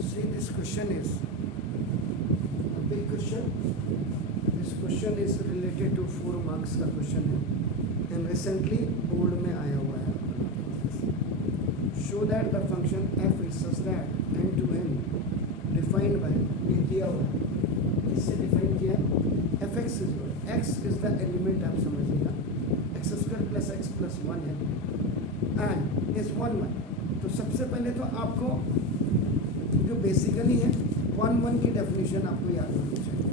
See, this question is a big question. This question is related to 4 marks का question है and recently board में आया हुआ है. Show that the function f is such that n to n defined by ये दिया हुआ है. इससे डिफाइन किया fx is what x is the element आप समझिएगा x square plus x plus 1 है and is 1 1. तो सबसे पहले तो आपको जो बेसिकली है 1 1 की डेफिनेशन आपको याद होनी चाहिए.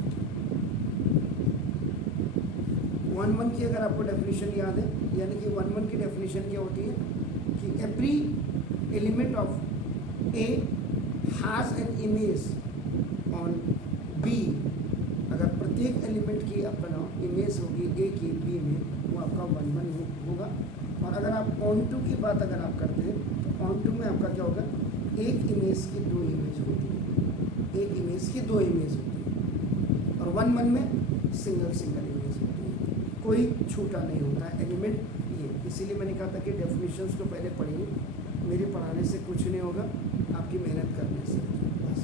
1 1 की अगर आपको डेफिनेशन याद है, यानी कि 1 1 की डेफिनेशन क्या होती है कि every element of A has an image on B. अगर प्रत्येक एलिमेंट की अपना इमेज होगी ए की बी में, वो आपका 1 1 होगा. और अगर आप ऑन टू की बात अगर आप करते हैं तो ऑन टू में आपका क्या होगा, एक इमेज की 2 इमेज होती है, एक इमेज की 2 इमेज होती है. और 1 1 में सिंगल इमेज होती है, कोई छूटा नहीं होता है एलिमेंट ये. इसीलिए मैंने कहा था कि डेफिनेशंस को पहले पढ़िए, मेरे पढ़ाने से कुछ नहीं होगा, आपकी मेहनत करने से बस.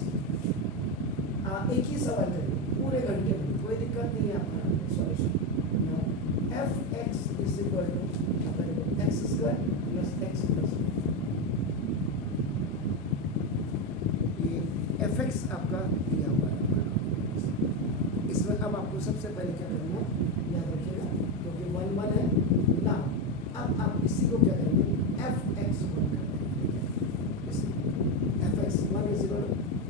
एक ही सवाल है पूरे घंटे में, कोई दिक्कत नहीं है आपका solution. F x is equal to x square plus x plus f x आपका दिया हुआ है. इसमें अब आपको सबसे पहले क्या करना है, याद रखिएगा, क्योंकि 1 1 है ना. अब आप इसी को क्या करेंगे, एफ एक्स 1 कर देंगे. F x 1 is equal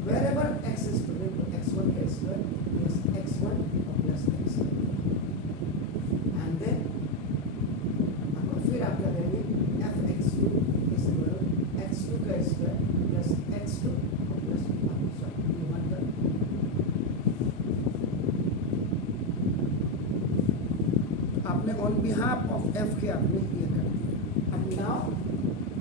wherever x is present तो x1 का स्क्वायर प्लस x1 और प्लस x. एंड देन आपको फिर आप क्या करेंगे, F x2 is equal x2 का स्क्वायर प्लस x2 प्लस 1 कर. आपने ऑन बिहाफ ऑफ एफ के आपने ये कर दिया. अब नाउ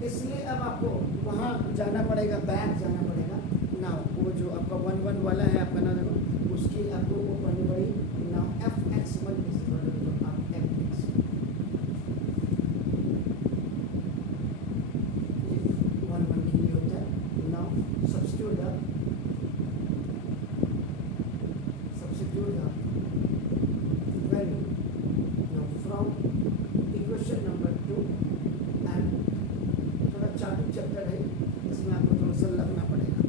इसलिए अब आपको वहाँ जाना पड़ेगा, बैक जाना पड़ेगा. नाउ वो जो आपका 1 1 वाला है आपका ना, देखो उसकी आपको वो पढ़नी पड़ेगी. Now f x 1 is equal to आप एफ एक्स 1 1 के लिए होता है. Now substitute the value now from equation number 2. and थोड़ा चालू चैप्टर है, इसमें आपको थोड़ा सा लगना पड़ेगा,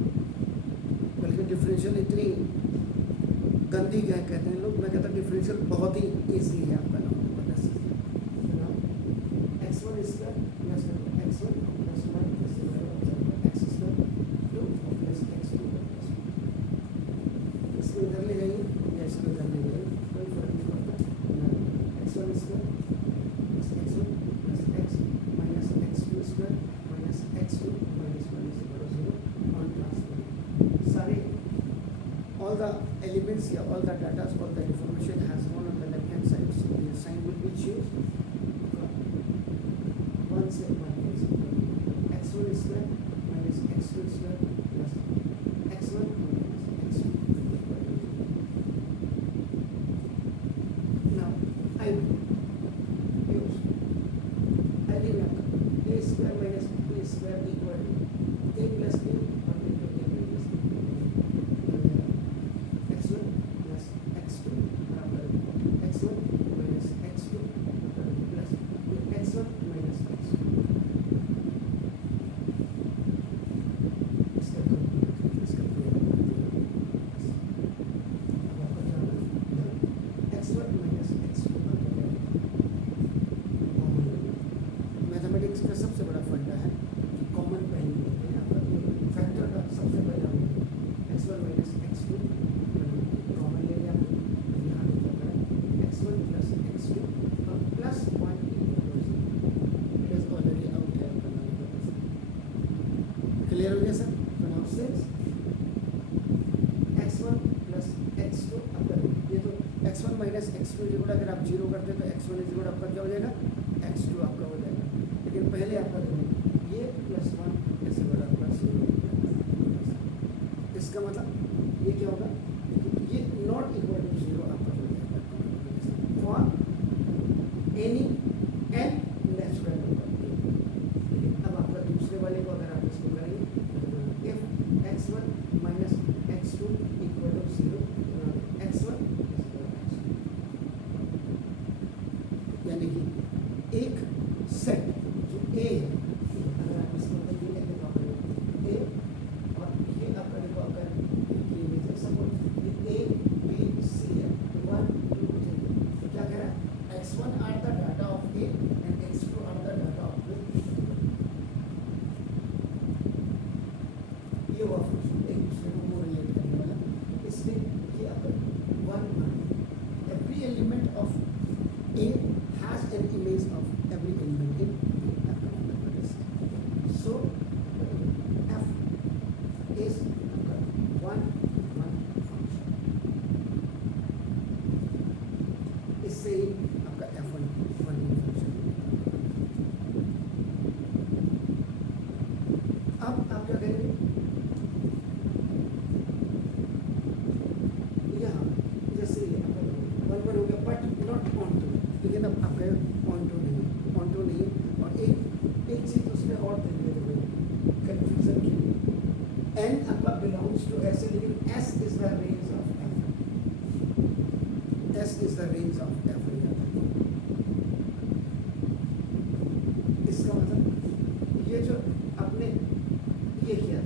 बल्कि डिफरेंशियल इतनी गंदी क्या कहते हैं लोग, मैं कहता हूँ डिफरेंशियल बहुत ही ईजी है आपका नाम. x1 square plus x1 plus 1 x square 2 plus x2 plus 1. इसको इधर ले जाइए या इसको इधर ले जाइए, कोई फर्क नहीं पड़ता. x1 square plus x1 plus x minus x2 square minus x2 minus 1 is equal to 0 on transfer. सारे all the elements here, all the data, all the information has gone on the left hand side, so the sign will be changed. 1 से 1 is equal to x1 square minus x2 square plus x1 minus x2 equal to 0. Now I will use a square minus b square equal to a plus b or into a minus b. x1 plus x2 x1 minus x2 plus x1 minus x2. Mathematics का सबसे बड़ा फंडा है कि common पहले लेते हैं. आप फैक्टर का सबसे पहले हम x1 minus x2 कॉमन ले लिया, यहाँ लिखा है x1 plus x2 और plus 1 it is already out है. क्लियर हो गया सर? तो now since x1 plus x2 अगर ये तो x1 minus x2 is equal, अगर आप 0 करते तो x1 इज इक्वल आपका क्या हो जाएगा, x2 आपका हो जाएगा. लेकिन पहले आपका देखो ये प्लस 1 इज इक्वल आपका 0. इसका मतलब ये क्या होगा, ये नॉट इक्वल टू 0 आपका हो जाएगा for any n natural number. अब आपका दूसरे वाले को अगर आप इसको करेंगे, if x1 x2 equal to 0, x1 यानी कि एक सेट जो A है, अगर आप इसको ये कहते हैं A और ये आपका देखो अगर ये इमेज सपोज ये A B C है 1 2 3, तो क्या कह रहा है x1 are the data of A and x2 are the data of B। ये हुआ फंक्शन एक दूसरे को कोरिलेट करने वाला, इसमें ये आपका 1 every element of A has an image of every element in so f is one function, इससे ही आपका f1 फंक्शन। अब आप क्या करेंगे, यहाँ जैसे ये आपका 1 हो गया बट नॉट ऑन टू, लेकिन अब आपका ऑन टू नहीं है और एक चीज उसमें और दे दिया कंफ्यूजन के लिए n आपका बिलोंग्स टू s, लेकिन s is the range of f, s is the range of f। इसका मतलब ये जो आपने ये किया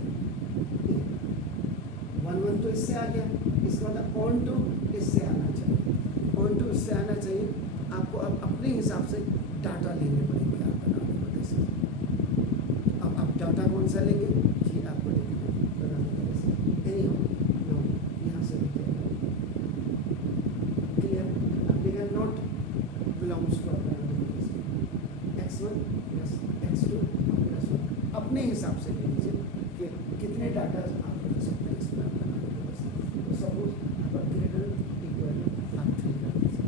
1 तो इससे आ गया, इसका मतलब ऑन टू इससे आना चाहिए, ऑन टू इससे आना चाहिए। आपको अब अपने हिसाब से डाटा लेने पड़ेंगे आप बनाने वाले से। अब आप डाटा कौन सा लेंगे ये आपको बनाने वाले से यहाँ से क्लियर। अब देखा not belongs to x1 plus x2 plus 1 अपने हिसाब से ले लीजिए कि कितने डाटा आप ले सकते हैं इसमें आप बनाने के बस। तो सपोज आप ग्रेटर इक्वल आप 3 कर दीजिए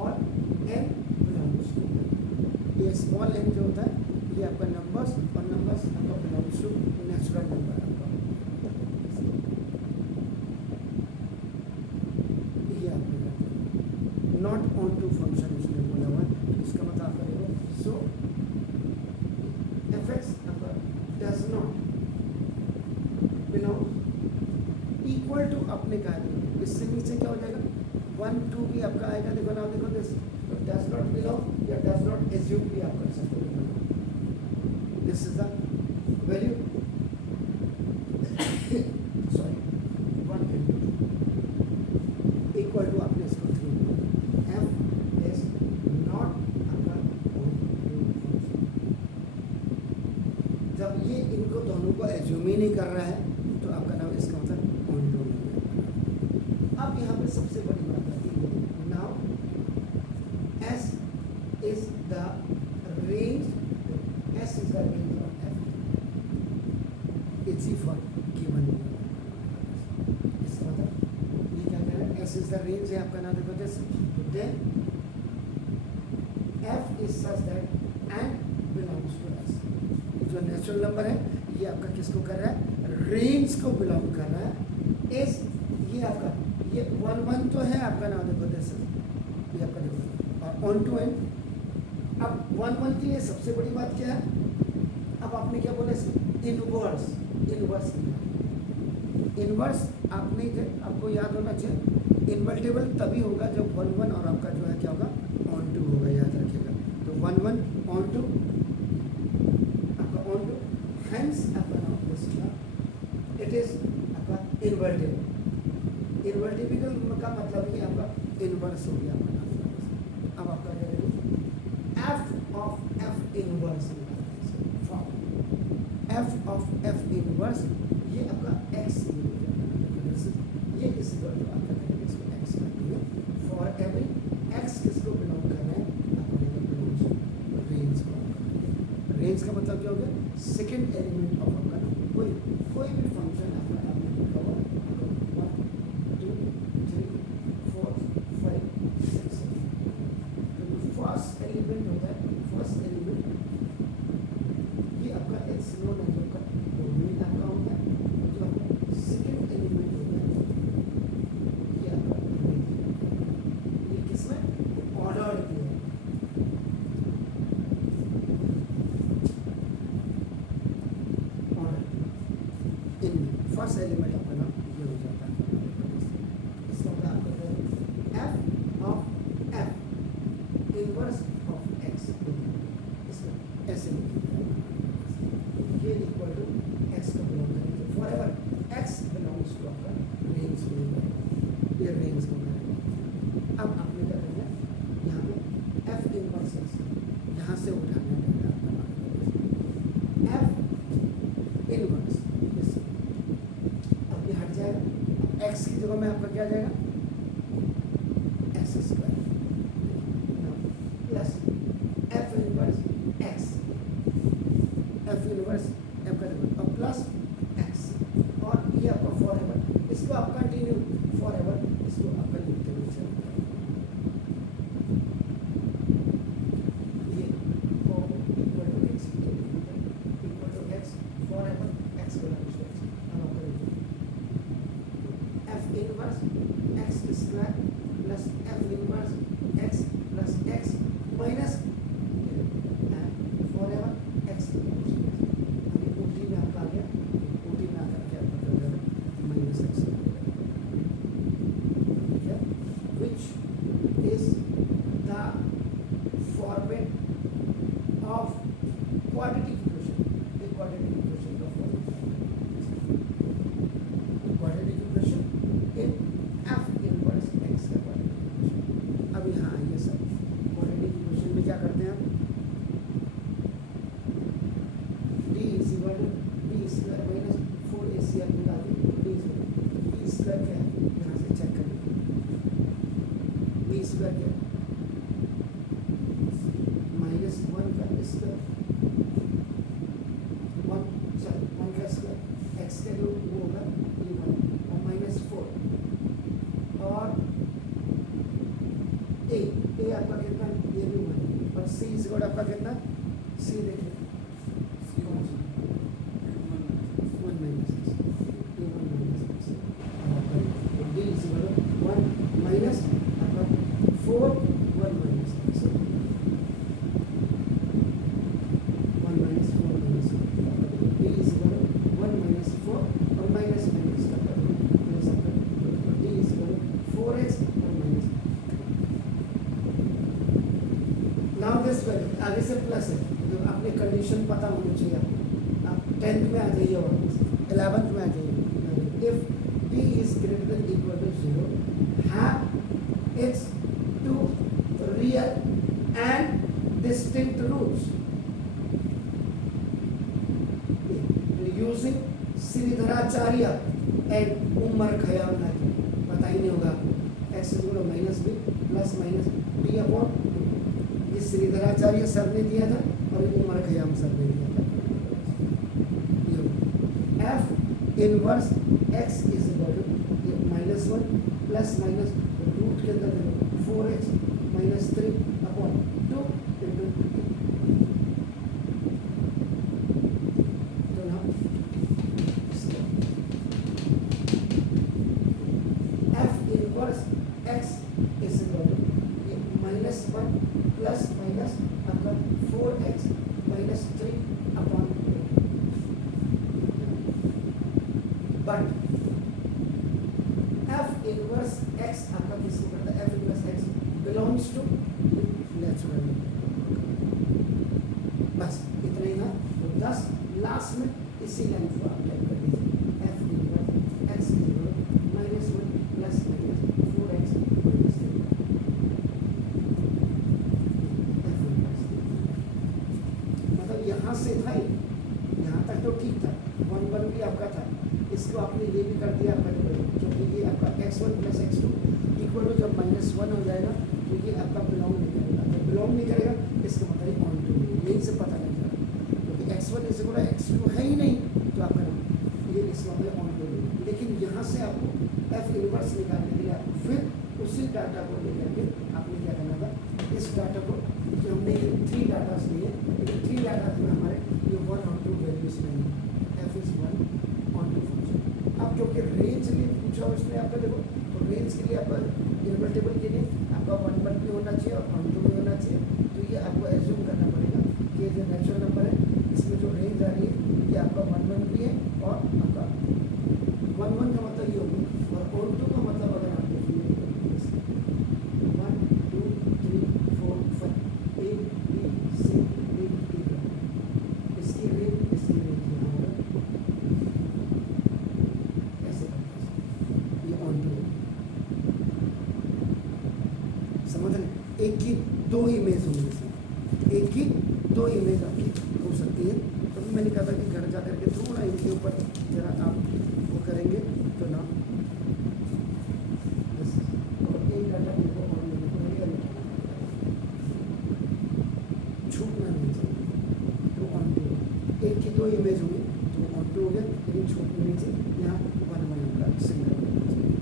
और n बिलोंग्स टू ये स्मॉल n जो होता है ये आपका नंबर्स और नंबर्स आपका बिलोंग्स टू नेचुरल नंबर आपका ये आपने नॉट ऑन टू फंक्शन उसने बोला हुआ, इसका मतलब आप करेंगे सो fx आपका does not belong equal to अपने का इससे नीचे क्या हो जाएगा 1 2 भी आपका आएगा। देखो ना देखो दिस डज नॉट बिलोंग या डज नॉट एज्यूम भी आप कर सकते हो। This is the value sorry 1 equal to आपने इसको 3 f इज नॉट आपका जब ये इनको दोनों को एज्यूम ही नहीं कर रहा है तो आपका नाम इसका मतलब ऑन टू नहीं है। अब यहाँ पे सबसे बड़ी बात आती है now s is the range of f it's for given। इसका मतलब ये क्या कह रहा है s is the range है आपका नाम देखो जैसे then f is such that n belongs to s। जो नेचुरल नंबर है ये आपका किसको कर रहा है रेंज को बिलोंग कर रहा है। s ये आपका ये 1 1 तो है आपका नाम देखो जैसे ये आपका देखो और ऑन टू एन। अब 1 1 के लिए सबसे बड़ी बात क्या है, अब आपने क्या बोला इनवर्स इनवर्स आपने आपको याद होना चाहिए इन्वर्टेबल तभी होगा जब 1 1 और आपका जो है क्या होगा ऑन टू होगा, याद रखिएगा। तो 1 1 ऑन टू आपका ऑन टू हेंस आपका नाम इट इज आपका इन्वर्टेबल का मतलब ये आपका इन्वर्स हो गया आपका नाम। अब आपका क्या करेंगे f of f inverse f of f inverse ये आपका x ये इस आपका करेंगे इसको x कर दिए फॉर एवरी x किसको बिलोंग कर रहा है रेंज का मतलब क्या हो गया सेकंड एलिमेंट ऑफ आपका कोई भी फंक्शन आपका आपने लिखा हुआ 1 2 3 4 5 6 फर्स्ट एलिमेंट होता है फर्स्ट एलिमेंट ये आपका एक्स नोड है आपका डोमेन आपका होता है। जो आपका सेकंड एलिमेंट होता है ये आपका ये किसमें ऑर्डर किया है ऑर्डर फर्स्ट एलिमेंट अपना ये हो जाता है। इसका मतलब आपका f of f inverse of x, इसमें ऐसे ये इक्वल टू एक्स का बिलोंग करेंगे for every x belongs to आपका रेंज में, ये रेंज को करेंगे। अब आपने क्या करना है, यहाँ पे एफ इनवर्स एक्स यहाँ से उठाना है एफ इनवर्स, अब ये हट जाएगा, एक्स की जगह में आपका क्या जाएगा x square plus f inverse x, F inverse F का जगह और प्लस एक्स, और ये आपका फॉर एवर, इसको आप कंटिन्यू फॉर एवर इसको आपका लिखते हुए चलते हैं। ये o equal to x equal to x for every x belongs to x, अब आपका f inverse x square plus f inverse x plus x minus for every x belongs to x. अभी ओटी में आपका आ गया, ओटी में आकर क्या आपका जाएगा माइनस एक्स, ठीक है, which is the format of quadratic equation, ये क्वाड्रेटिक इक्वेशन का quadratic equation in F inverse x का क्वाड्रेटिक इक्वेशन। अब यहाँ आइए सर, क्वाड्रेटिक इक्वेशन में क्या करते हैं हम, D is equal to b square minus 4ac आप निकाल दें, डी स्क्वायर क्या है यहाँ से चेक करें, बी स्क्वायर क्या है माइनस 1 का स्क्वायर, 1 सॉरी 1 का स्क्वायर, एक्स का जो वो होगा ये 1 और माइनस 4 और ए आपका कितना, ये भी 1 और सी इज आपका कितना, सी देखिए 1 माइनस ये 1 माइनस डी इज 1 माइनस आपका 4 1 minus 1 minus 4 minus D is 1 minus 4 और माइनस माइनस का प्लस आपका डी इज 4x और माइनस, नाउ दिस वैल्यू आगे से प्लस है, तो आपने कंडीशन पता होनी चाहिए आपको, आप 10th में आ जाइए वापस 11th में आ जाइए, if b is greater than equal to 0 have its two real and distinct roots using Sridharacharya and Omar Khayyam का पता ही नहीं होगा आपको, x equal to minus b plus minus b upon, ये श्रीधराचार्य सर ने दिया था और ये उमर खयाम सर ने दिया था। F inverse x is equal to minus 1 plus minus root के अंदर 4x माइनस 3 अपॉन 2 इंटू, तो ना f inverse x is equal to minus 1 plus minus आपका 4x minus 3 upon, but f inverse x आपका किसको करता है, f inverse x belongs to natural, बस इतना ही ना, तो 10 लास्ट में इसी लाइन को आप टाइप कर दीजिए, F inverse x minus 1 plus minus 4x minus 3, मतलब यहाँ से था ही, यहाँ तक तो ठीक था, 1 भी आपका था, इसको आपने ये भी कर दिया आपका, क्योंकि ये आपका x1 plus x2 equal to जब -1 हो जाएगा तो ये आपका बिलोंग नहीं करेगा, जब बिलोंग नहीं करेगा इसका मतलब ऑन टू, यही से पता लग जाएगा, क्योंकि x1 इस बोला x2 है ही नहीं तो आपका ये इसका मतलब ऑन टू, लेकिन यहाँ से आपको एफ इनवर्स निकालने के लिए आपको फिर उसी डाटा को लेकर के आपने क्या करना था, इस डाटा को कि हमने ये 3 डाटा लिए, लेकिन 3 डाटा में हमारे ये 1 और 2 वैल्यूज नहीं, f is 1 onto function. अब क्योंकि रेंज लिए पूछा उसने आपका, देखो तो रेंज के लिए आपका इन्वर्टेबल के लिए आपका 1 भी होना चाहिए और 1 भी होना चाहिए, तो ये आपको एज्यूम करना पड़ेगा कि जो नेचुरल नंबर है इसमें जो रेंज आ रही है ये आपका 1 भी है और आपका एक की दो इमेज होंगी इसमें, एक की दो इमेज आपकी हो सकती है। तो मैंने कहा था कि घर जा करके थोड़ा इनके ऊपर जरा आप वो करेंगे तो ना बस। और एक डाटा इनको और लेने को नहीं करना, छूटना नहीं चाहिए। तो ऑन टू एक की दो इमेज होंगी तो ऑन टू हो गया, लेकिन छूटना नहीं चाहिए। यहाँ 1 का सिंगल होना चाहिए।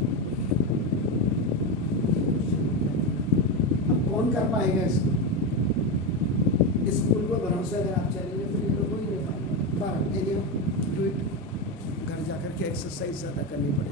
अब कौन कर पाएगा इसको? स्कूल को भरोसा अगर आप चलेंगे तो ये लोग हो ही नहीं पाएंगे। डू इट, घर जाकर के एक्सरसाइज ज़्यादा करनी पड़ेगी।